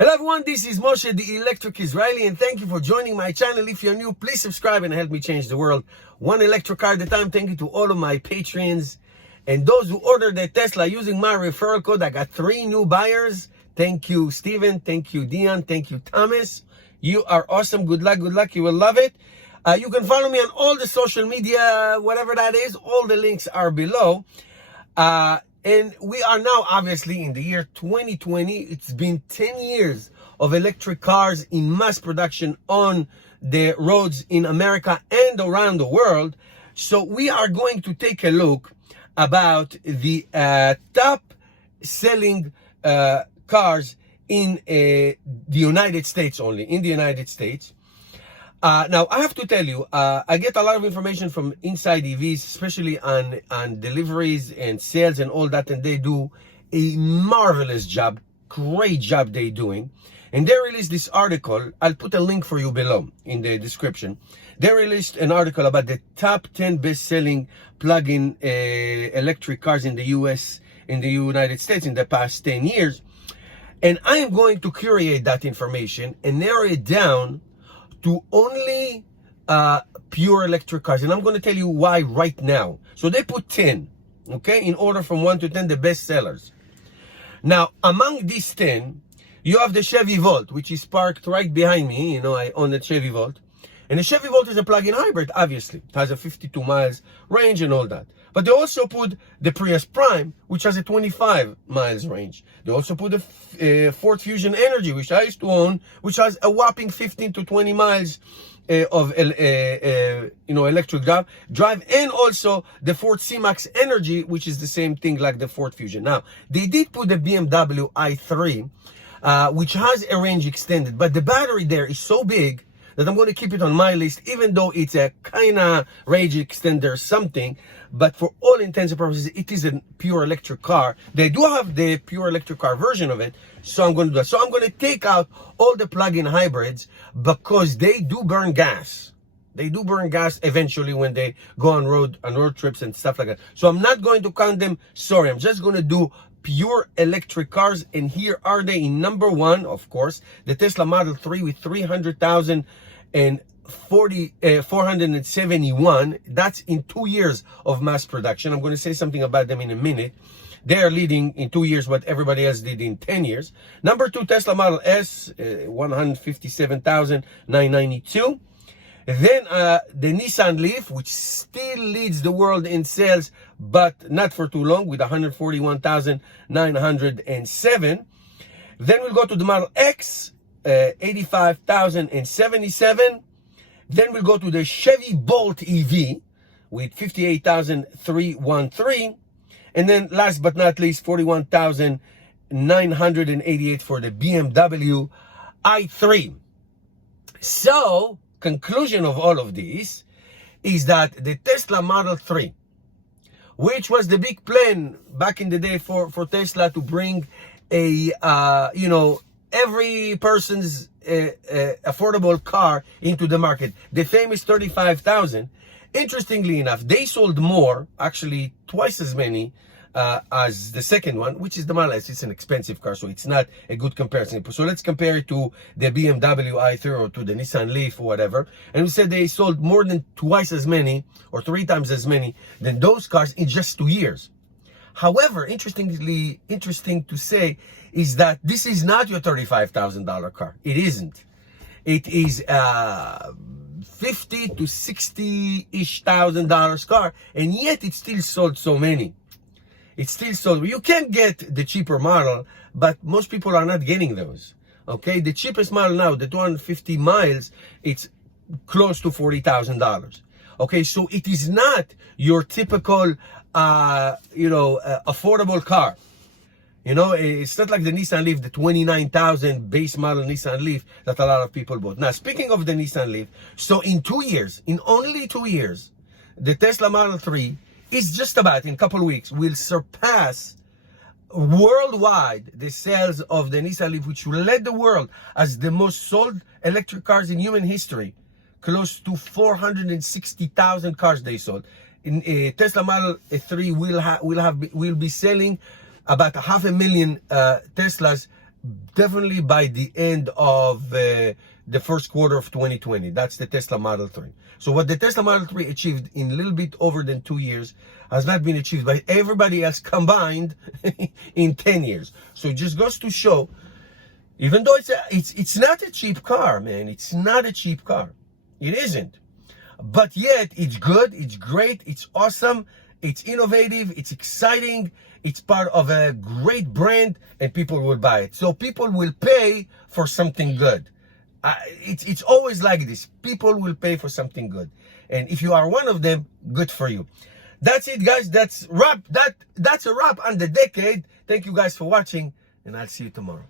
Hello everyone, this is Moshe, the Electric Israeli, and thank you for joining my channel. If you're new, please subscribe and help me change the world one electric car at a time. Thank you to all of my Patreons and those who ordered their Tesla using my referral code. I got 3 new buyers. Thank you, Steven. Thank you, Dion. Thank you, Thomas. You are awesome. Good luck. Good luck. You will love it. You can follow me on all the social media, whatever that is. All the links are below. And we are now obviously in the year 2020. It's been 10 years of electric cars in mass production on the roads in America and around the world. So we are going to take a look about the top selling cars in the United States only, in the United States. Now, I have to tell you, I get a lot of information from Inside EVs, especially on deliveries and sales and all that, and they do a marvelous job, great job they're doing. And they released this article. I'll put a link for you below in the description. They released an article about the top 10 best-selling plug-in electric cars in the US, in the United States in the past 10 years. And I am going to curate that information and narrow it down to only pure electric cars, and I'm going to tell you why right now. So they put 10, okay, in order from 1 to 10, the best sellers. Now, among these 10, you have the Chevy Volt, which is parked right behind me. You know, I own the Chevy Volt, and the Chevy Volt is a plug-in hybrid. Obviously, it has a 52 miles range and all that. But they also put the Prius Prime, which has a 25 miles range. They also put the Ford Fusion Energy, which I used to own, which has a whopping 15 to 20 miles of electric drive, and also the Ford C-Max Energy, which is the same thing like the Ford Fusion. Now, they did put the BMW i3, which has a range extended, but the battery there is so big that I'm going to keep it on my list, even though it's a kind of range extender something. But for all intents and purposes, it is a pure electric car. They do have the pure electric car version of it, so I'm going to do that. So I'm going to take out all the plug-in hybrids because they do burn gas. They do burn gas eventually when they go on road trips and stuff like that. So I'm not going to count them. Sorry, I'm just going to do pure electric cars, and here are they. In number 1, of course, the Tesla Model 3 with 300,000 and 471. That's in 2 years of mass production. I'm going to say something about them in a minute. They are leading in 2 years what everybody else did in 10 years. Number 2, Tesla Model S, 157,992. Then the Nissan Leaf, which still leads the world in sales, but not for too long, with 141,907. Then we'll go to the Model X, 85,077. Then we'll go to the Chevy Bolt EV with 58,313. And then last but not least, 41,988 for the BMW i3. So, conclusion of all of this is that the Tesla Model 3, which was the big plan back in the day for Tesla to bring a, every person's affordable car into the market, the famous 35,000. Interestingly enough, they sold more, actually twice as many as the second one, which is the Model S. It's an expensive car, so it's not a good comparison. So let's compare it to the BMW i3 or to the Nissan Leaf or whatever. And we said they sold more than twice as many or 3 times as many than those cars in just 2 years. However, interesting to say is that this is not your $35,000 car. It isn't. It is $50,000 to $60,000-ish car, and yet it still sold so many. It's still sold. You can get the cheaper model, but most people are not getting those. Okay, the cheapest model now, the 250 miles, it's close to $40,000. Okay, so it is not your typical affordable car. You know, it's not like the Nissan Leaf, the 29,000 base model Nissan Leaf that a lot of people bought. Now, speaking of the Nissan Leaf, so in 2 years, in only 2 years, the Tesla Model 3 is just about, in a couple of weeks, will surpass worldwide the sales of the Nissan Leaf, which led the world as the most sold electric cars in human history. Close to 460,000 cars they sold. In Tesla Model 3 will be selling about 500,000 Teslas definitely by the end of the first quarter of 2020. That's the Tesla Model 3. So what the Tesla Model 3 achieved in a little bit over than 2 years has not been achieved by everybody else combined in 10 years. So it just goes to show, even though it's not a cheap car, man. It's not a cheap car. It isn't. But yet, it's good, it's great, it's awesome, it's innovative, it's exciting, it's part of a great brand, and people will buy it. So people will pay for something good. It's always like this. People will pay for something good. And if you are one of them, good for you. That's it, guys. That's a wrap on the decade. Thank you guys for watching, and I'll see you tomorrow.